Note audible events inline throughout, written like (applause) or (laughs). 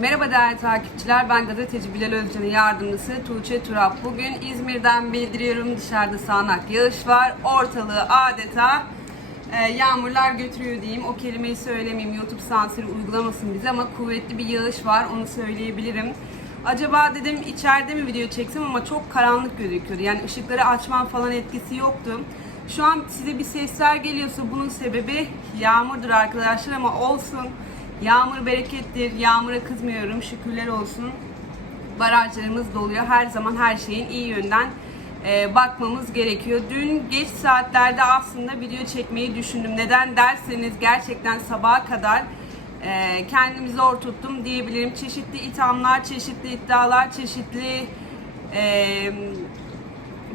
Merhaba değerli takipçiler. Ben gazeteci Bilal Özcan'ın yardımcısı Tuğçe Turap. Bugün İzmir'den bildiriyorum. Dışarıda sağanak yağış var. Ortalığı adeta e, yağmurlar götürüyor diyeyim. O kelimeyi söylemeyeyim. YouTube sansürü uygulamasın bize ama kuvvetli bir yağış var. Onu söyleyebilirim. Acaba dedim içeride mi video çeksem ama çok karanlık gözüküyordu. Yani ışıkları açmam falan etkisi yoktu. Şu an size bir sesler geliyorsa bunun sebebi yağmurdur arkadaşlar ama olsun. Yağmur berekettir. Yağmura kızmıyorum. Şükürler olsun. Barajlarımız doluyor. Her zaman her şeyin iyi yönden e, bakmamız gerekiyor. Dün geç saatlerde aslında video çekmeyi düşündüm. Neden derseniz gerçekten sabaha kadar e, kendimi zor tuttum diyebilirim. Çeşitli ithamlar, çeşitli iddialar, çeşitli e,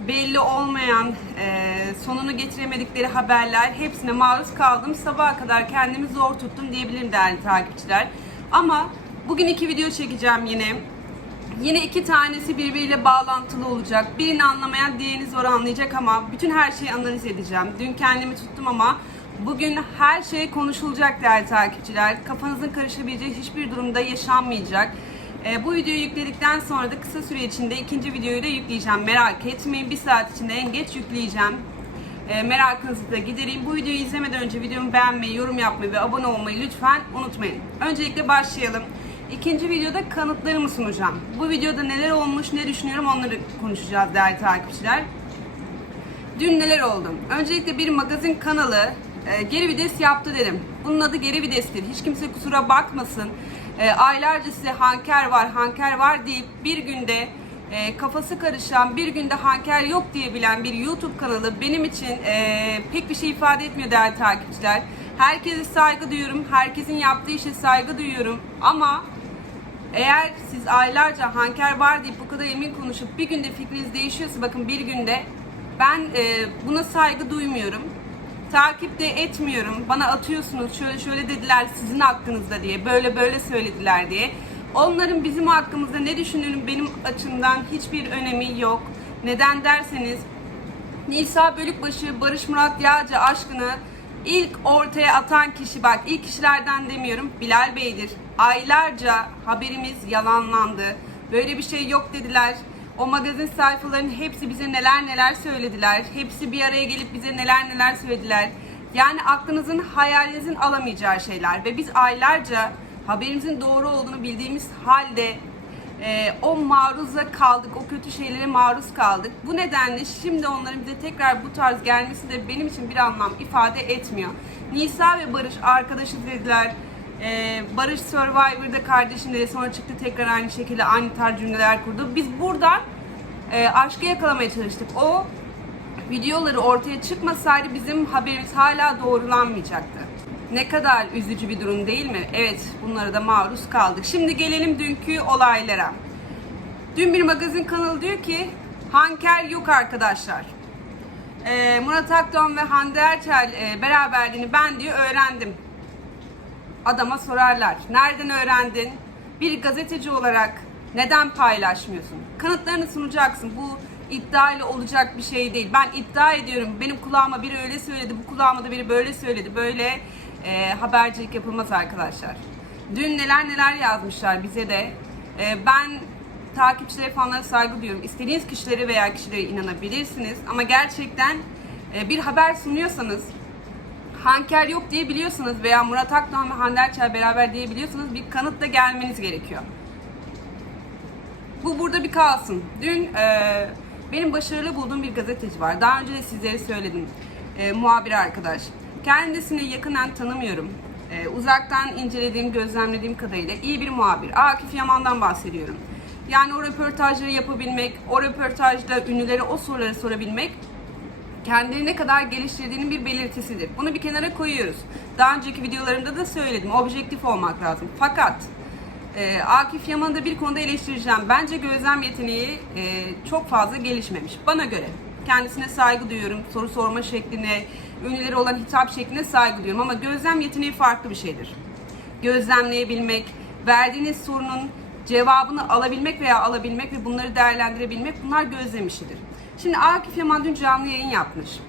belli olmayan, e, sonunu getiremedikleri haberler hepsine maruz kaldım. Sabaha kadar kendimi zor tuttum diyebilirim değerli takipçiler. Ama bugün iki video çekeceğim yine. Yine iki tanesi birbiriyle bağlantılı olacak. Birini anlamayan diğerini zor anlayacak ama bütün her şeyi analiz edeceğim. Dün kendimi tuttum ama bugün her şey konuşulacak değerli takipçiler. Kafanızın karışabileceği hiçbir durumda yaşanmayacak. E, bu videoyu yükledikten sonra da kısa süre içinde ikinci videoyu da yükleyeceğim. Merak etmeyin bir saat içinde en geç yükleyeceğim. E, merakınızı da gidereyim. Bu videoyu izlemeden önce videomu beğenmeyi, yorum yapmayı ve abone olmayı lütfen unutmayın. Öncelikle başlayalım. İkinci videoda kanıtlarımı sunacağım. Bu videoda neler olmuş, ne düşünüyorum onları konuşacağız değerli takipçiler. Dün neler oldu? Öncelikle bir magazin kanalı e, geri vites yaptı dedim. Bunun adı geri vitestir. Hiç kimse kusura bakmasın. E, aylarca size hanker var, hanker var deyip bir günde e, kafası karışan, bir günde hanker yok diyebilen bir YouTube kanalı benim için e, pek bir şey ifade etmiyor değerli takipçiler. Herkese saygı duyuyorum, herkesin yaptığı işe saygı duyuyorum ama eğer siz aylarca hanker var deyip bu kadar emin konuşup bir günde fikriniz değişiyorsa bakın bir günde ben e, buna saygı duymuyorum. Takip de etmiyorum. Bana atıyorsunuz şöyle şöyle dediler sizin hakkınızda diye. Böyle böyle söylediler diye. Onların bizim hakkımızda ne düşündüğünün benim açımdan hiçbir önemi yok. Neden derseniz Nisa Bölükbaşı, Barış Murat Yağcı aşkını ilk ortaya atan kişi bak ilk kişilerden demiyorum Bilal Bey'dir. Aylarca haberimiz yalanlandı. Böyle bir şey yok dediler. O magazin sayfalarının hepsi bize neler neler söylediler. Hepsi bir araya gelip bize neler neler söylediler. Yani aklınızın, hayalinizin alamayacağı şeyler. Ve biz aylarca haberimizin doğru olduğunu bildiğimiz halde e, o maruza kaldık, o kötü şeylere maruz kaldık. Bu nedenle şimdi onların bize tekrar bu tarz gelmesi de benim için bir anlam ifade etmiyor. Nisa ve Barış arkadaşız dediler. E, Barış Survivor'da kardeşim dedi sonra çıktı tekrar aynı şekilde aynı tarz cümleler kurdu. Biz buradan e, aşkı yakalamaya çalıştık. O videoları ortaya çıkmasaydı bizim haberimiz hala doğrulanmayacaktı. Ne kadar üzücü bir durum değil mi? Evet, bunlara da maruz kaldık. Şimdi gelelim dünkü olaylara. Dün bir magazin kanalı diyor ki Hanker yok arkadaşlar. Ee, Murat Akdoğan ve Hande Erçel e, beraberliğini ben diyor öğrendim. Adama sorarlar. Nereden öğrendin? Bir gazeteci olarak neden paylaşmıyorsun? Kanıtlarını sunacaksın. Bu iddiayla olacak bir şey değil. Ben iddia ediyorum. Benim kulağıma biri öyle söyledi, bu kulağıma da biri böyle söyledi. Böyle e, habercilik yapılmaz arkadaşlar. Dün neler neler yazmışlar bize de. E, ben takipçilere falanlara saygı duyuyorum. İstediğiniz kişilere veya kişilere inanabilirsiniz. Ama gerçekten e, bir haber sunuyorsanız Hanker yok diye biliyorsanız veya Murat Akdoğan ve Hande Erçel beraber diyebiliyorsanız bir kanıtla gelmeniz gerekiyor. Bu burada bir kalsın. Dün e, benim başarılı bulduğum bir gazeteci var. Daha önce de sizlere söyledim. E, muhabir arkadaş. Kendisini yakından tanımıyorum. E, uzaktan incelediğim, gözlemlediğim kadarıyla iyi bir muhabir. Akif Yaman'dan bahsediyorum. Yani o röportajları yapabilmek, o röportajda ünlülere o soruları sorabilmek kendini ne kadar geliştirdiğinin bir belirtisidir. Bunu bir kenara koyuyoruz. Daha önceki videolarımda da söyledim. Objektif olmak lazım. Fakat e, Akif Yaman'ı da bir konuda eleştireceğim. Bence gözlem yeteneği e, çok fazla gelişmemiş. Bana göre. Kendisine saygı duyuyorum. Soru sorma şekline, ünlülere olan hitap şekline saygı duyuyorum. Ama gözlem yeteneği farklı bir şeydir. Gözlemleyebilmek, verdiğiniz sorunun cevabını alabilmek veya alabilmek ve bunları değerlendirebilmek bunlar gözlem işidir. Şimdi Akif Yaman dün canlı yayın yapmış.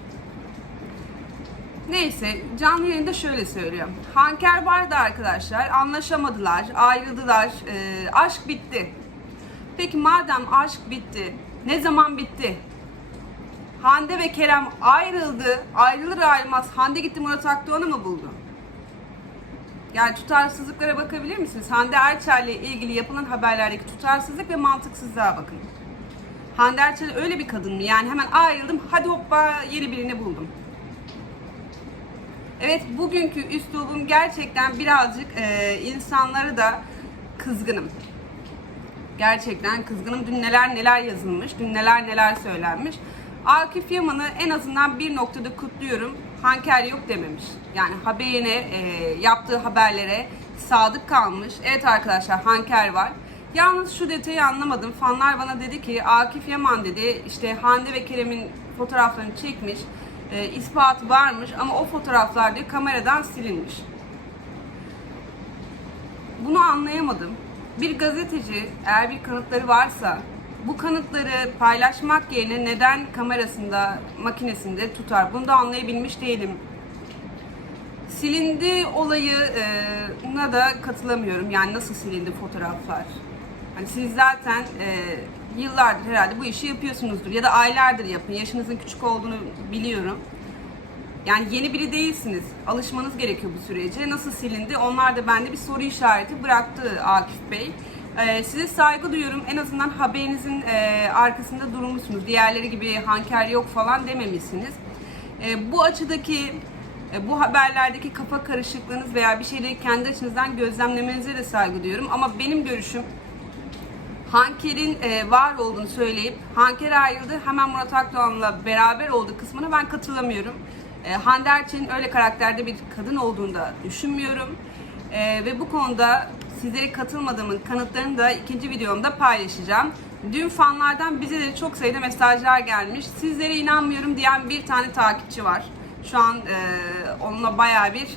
Neyse canlı yayında şöyle söylüyor. Hanker vardı arkadaşlar anlaşamadılar ayrıldılar e, aşk bitti. Peki madem aşk bitti ne zaman bitti? Hande ve Kerem ayrıldı ayrılır ayrılmaz Hande gitti Murat Akdoğan'ı mı buldu? Yani tutarsızlıklara bakabilir misiniz? Hande Erçel ile ilgili yapılan haberlerdeki tutarsızlık ve mantıksızlığa bakın. Hande Erçel öyle bir kadın mı? Yani hemen ayrıldım hadi hoppa yeni birini buldum. Evet bugünkü üslubum gerçekten birazcık e, insanları da kızgınım. Gerçekten kızgınım. Dün neler neler yazılmış, dün neler neler söylenmiş. Akif Yaman'ı en azından bir noktada kutluyorum. Hanker yok dememiş. Yani haberine, e, yaptığı haberlere sadık kalmış. Evet arkadaşlar Hanker var. Yalnız şu detayı anlamadım. Fanlar bana dedi ki Akif Yaman dedi işte Hande ve Kerem'in fotoğraflarını çekmiş. E, ispatı varmış ama o fotoğraflar diyor kameradan silinmiş. Bunu anlayamadım. Bir gazeteci eğer bir kanıtları varsa bu kanıtları paylaşmak yerine neden kamerasında, makinesinde tutar? Bunu da anlayabilmiş değilim. Silindi olayına da katılamıyorum. Yani nasıl silindi fotoğraflar? Hani siz zaten e, yıllardır herhalde bu işi yapıyorsunuzdur ya da aylardır yapın. Yaşınızın küçük olduğunu biliyorum. Yani yeni biri değilsiniz. Alışmanız gerekiyor bu sürece. Nasıl silindi? Onlar da bende bir soru işareti bıraktı Akif Bey. Ee, size saygı duyuyorum. En azından haberinizin e, arkasında durmuşsunuz. Diğerleri gibi hanker yok falan dememişsiniz. E, bu açıdaki e, bu haberlerdeki kafa karışıklığınız veya bir şeyleri kendi açınızdan gözlemlemenize de saygı duyuyorum. Ama benim görüşüm Hanker'in e, var olduğunu söyleyip Hanker ayrıldı hemen Murat Akdoğan'la beraber olduğu kısmına ben katılamıyorum. E, Hande Erçel'in öyle karakterde bir kadın olduğunu da düşünmüyorum. E, ve bu konuda sizlere katılmadığımın kanıtlarını da ikinci videomda paylaşacağım. Dün fanlardan bize de çok sayıda mesajlar gelmiş. Sizlere inanmıyorum diyen bir tane takipçi var. Şu an e, onunla bayağı bir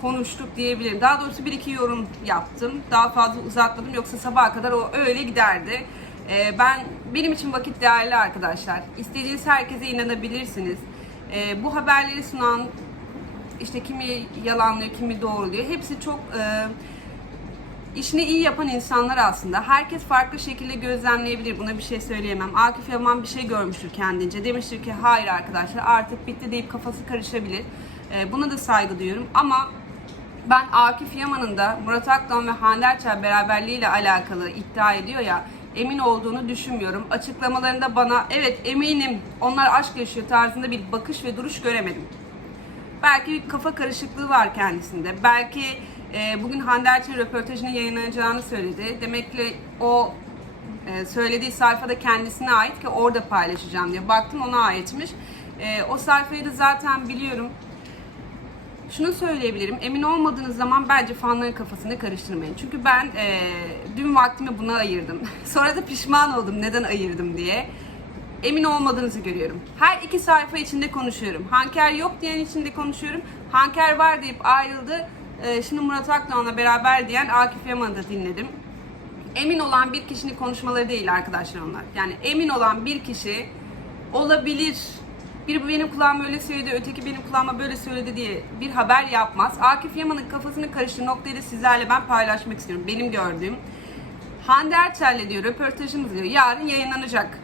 konuştuk diyebilirim. Daha doğrusu bir iki yorum yaptım. Daha fazla uzatmadım yoksa sabaha kadar o öyle giderdi. Ee, ben benim için vakit değerli arkadaşlar. İstediğiniz herkese inanabilirsiniz. Ee, bu haberleri sunan işte kimi yalanlıyor, kimi doğruluyor. Hepsi çok e, işini iyi yapan insanlar aslında. Herkes farklı şekilde gözlemleyebilir. Buna bir şey söyleyemem. Akif Yaman bir şey görmüştür kendince. Demiştir ki hayır arkadaşlar artık bitti deyip kafası karışabilir. Ee, buna da saygı duyuyorum. Ama ben Akif Yaman'ın da Murat Akdoğan ve Hande Erçel beraberliğiyle alakalı iddia ediyor ya emin olduğunu düşünmüyorum. Açıklamalarında bana evet eminim onlar aşk yaşıyor tarzında bir bakış ve duruş göremedim. Belki bir kafa karışıklığı var kendisinde. Belki e, bugün Hande Erçel'in röportajının yayınlanacağını söyledi. Demek ki o e, söylediği sayfada kendisine ait ki orada paylaşacağım diye. Baktım ona aitmiş. E, o sayfayı da zaten biliyorum. Şunu söyleyebilirim. Emin olmadığınız zaman bence fanların kafasını karıştırmayın. Çünkü ben e, dün vaktimi buna ayırdım. (laughs) Sonra da pişman oldum neden ayırdım diye. Emin olmadığınızı görüyorum. Her iki sayfa içinde konuşuyorum. Hanker yok diyen içinde konuşuyorum. Hanker var deyip ayrıldı. E, şimdi Murat Akdoğan'la beraber diyen Akif Yaman'ı da dinledim. Emin olan bir kişinin konuşmaları değil arkadaşlar onlar. Yani emin olan bir kişi olabilir biri benim kulağıma öyle söyledi, öteki benim kulağıma böyle söyledi diye bir haber yapmaz. Akif Yaman'ın kafasını karıştığı noktayı da sizlerle ben paylaşmak istiyorum. Benim gördüğüm. Hande Erçel'le diyor röportajımız diyor yarın yayınlanacak.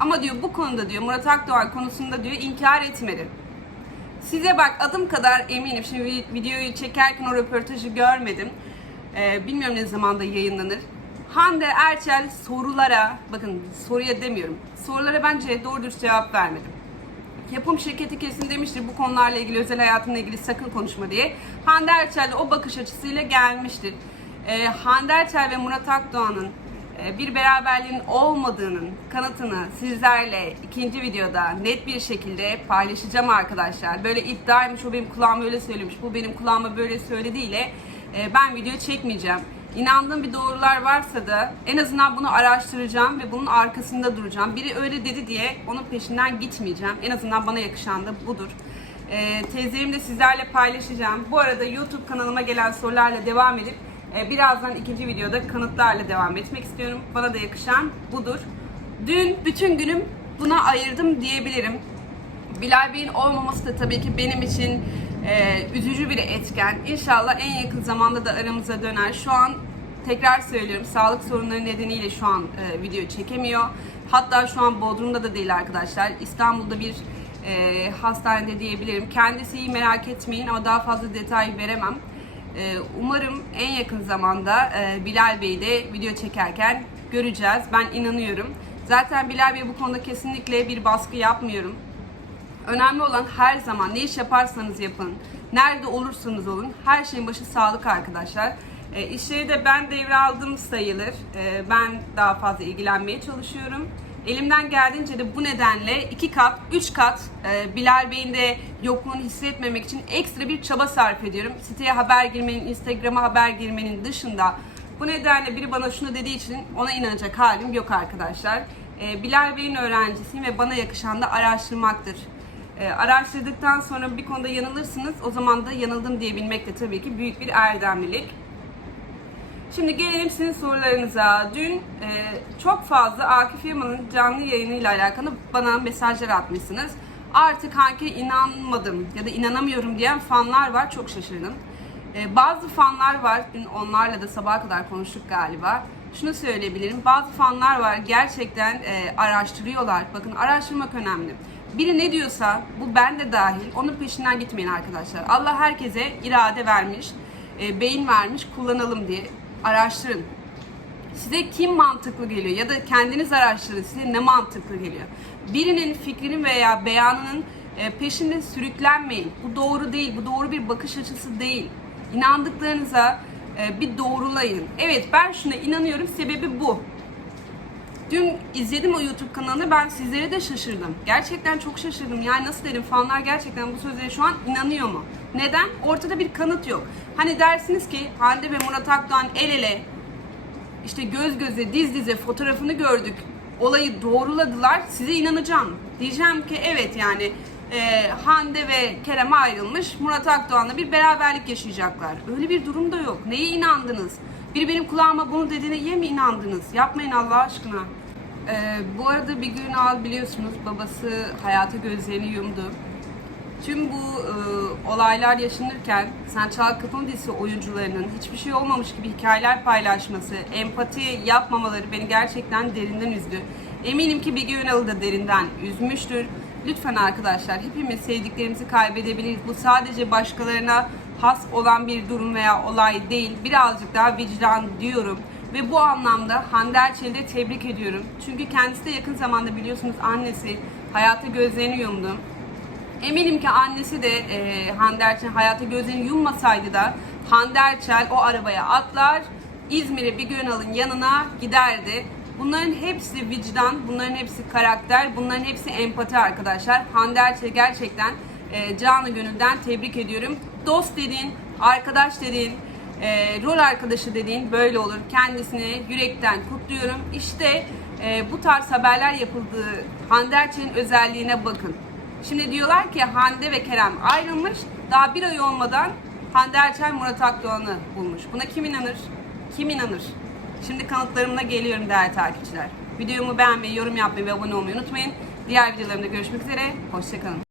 Ama diyor bu konuda diyor Murat Akdoğan konusunda diyor inkar etmedi. Size bak adım kadar eminim. Şimdi videoyu çekerken o röportajı görmedim. Ee, bilmiyorum ne zamanda yayınlanır. Hande Erçel sorulara, bakın soruya demiyorum. Sorulara bence doğru dürüst cevap vermedim. Yapım şirketi kesin demiştir bu konularla ilgili özel hayatımla ilgili sakın konuşma diye. Hande Erçel de o bakış açısıyla gelmiştir. Ee, Hande Erçel ve Murat Akdoğan'ın e, bir beraberliğin olmadığının kanıtını sizlerle ikinci videoda net bir şekilde paylaşacağım arkadaşlar. Böyle iddiaymış o benim kulağıma öyle söylemiş, bu benim kulağıma böyle söylediğiyle e, ben video çekmeyeceğim. İnandığım bir doğrular varsa da en azından bunu araştıracağım ve bunun arkasında duracağım. Biri öyle dedi diye onun peşinden gitmeyeceğim. En azından bana yakışan da budur. E, tezlerimi de sizlerle paylaşacağım. Bu arada YouTube kanalıma gelen sorularla devam edip e, birazdan ikinci videoda kanıtlarla devam etmek istiyorum. Bana da yakışan budur. Dün bütün günüm buna ayırdım diyebilirim. Bilal Bey'in olmaması da tabii ki benim için e, üzücü bir etken. İnşallah en yakın zamanda da aramıza döner. Şu an tekrar söylüyorum sağlık sorunları nedeniyle şu an e, video çekemiyor. Hatta şu an Bodrum'da da değil arkadaşlar. İstanbul'da bir e, hastanede diyebilirim. Kendisi iyi merak etmeyin ama daha fazla detay veremem. E, umarım en yakın zamanda e, Bilal Bey'i de video çekerken göreceğiz. Ben inanıyorum. Zaten Bilal Bey bu konuda kesinlikle bir baskı yapmıyorum. Önemli olan her zaman ne iş yaparsanız yapın, nerede olursanız olun, her şeyin başı sağlık arkadaşlar. E, işleri de ben devraldım sayılır. E, ben daha fazla ilgilenmeye çalışıyorum. Elimden geldiğince de bu nedenle iki kat, üç kat e, Bilal Bey'in de yokluğunu hissetmemek için ekstra bir çaba sarf ediyorum. Siteye haber girmenin, Instagram'a haber girmenin dışında bu nedenle biri bana şunu dediği için ona inanacak halim yok arkadaşlar. E, Bilal Bey'in öğrencisiyim ve bana yakışan da araştırmaktır. E, araştırdıktan sonra bir konuda yanılırsınız. O zaman da yanıldım diyebilmek de tabii ki büyük bir erdemlilik. Şimdi gelelim sizin sorularınıza. Dün e, çok fazla Akif Yaman'ın canlı yayınıyla alakalı bana mesajlar atmışsınız. Artık hangi inanmadım ya da inanamıyorum diyen fanlar var. Çok şaşırdım. E, bazı fanlar var. Dün onlarla da sabaha kadar konuştuk galiba. Şunu söyleyebilirim. Bazı fanlar var. Gerçekten e, araştırıyorlar. Bakın araştırmak önemli. Biri ne diyorsa bu ben de dahil onun peşinden gitmeyin arkadaşlar. Allah herkese irade vermiş, e, beyin vermiş kullanalım diye araştırın. Size kim mantıklı geliyor ya da kendiniz araştırın size ne mantıklı geliyor. Birinin fikrinin veya beyanının e, peşinde sürüklenmeyin. Bu doğru değil, bu doğru bir bakış açısı değil. İnandıklarınıza e, bir doğrulayın. Evet ben şuna inanıyorum sebebi bu. Dün izledim o YouTube kanalını ben sizlere de şaşırdım. Gerçekten çok şaşırdım. Yani nasıl derim fanlar gerçekten bu sözlere şu an inanıyor mu? Neden? Ortada bir kanıt yok. Hani dersiniz ki Hande ve Murat Akdoğan el ele işte göz göze diz dize fotoğrafını gördük. Olayı doğruladılar. Size inanacağım. Diyeceğim ki evet yani e, Hande ve Kerem ayrılmış. Murat Akdoğan'la bir beraberlik yaşayacaklar. Öyle bir durum da yok. Neye inandınız? Biri benim kulağıma bunu dediğine niye mi inandınız? Yapmayın Allah aşkına. Ee, bu arada bir gün al biliyorsunuz babası hayata gözlerini yumdu. Tüm bu e, olaylar yaşanırken Sen Çal Kapım dizisi oyuncularının hiçbir şey olmamış gibi hikayeler paylaşması, empati yapmamaları beni gerçekten derinden üzdü. Eminim ki Bilge Ünal'ı da derinden üzmüştür. Lütfen arkadaşlar hepimiz sevdiklerimizi kaybedebiliriz. Bu sadece başkalarına has olan bir durum veya olay değil. Birazcık daha vicdan diyorum. Ve bu anlamda Hande Erçel'i de tebrik ediyorum. Çünkü kendisi de yakın zamanda biliyorsunuz annesi hayata gözlerini yumdu. Eminim ki annesi de e, Hande Erçel hayata gözlerini yummasaydı da Hande Erçel o arabaya atlar, İzmir'e bir Gönal'ın yanına giderdi. Bunların hepsi vicdan, bunların hepsi karakter, bunların hepsi empati arkadaşlar. Hande Erçel gerçekten e, canı gönülden tebrik ediyorum. Dost dediğin, arkadaş dediğin, e, rol arkadaşı dediğin böyle olur. Kendisini yürekten kutluyorum. İşte e, bu tarz haberler yapıldığı Hande Erçel'in özelliğine bakın. Şimdi diyorlar ki Hande ve Kerem ayrılmış. Daha bir ay olmadan Hande Erçel Murat Akdoğan'ı bulmuş. Buna kim inanır? Kim inanır? Şimdi kanıtlarımla geliyorum değerli takipçiler. Videomu beğenmeyi, yorum yapmayı ve abone olmayı unutmayın. Diğer videolarımda görüşmek üzere. Hoşçakalın.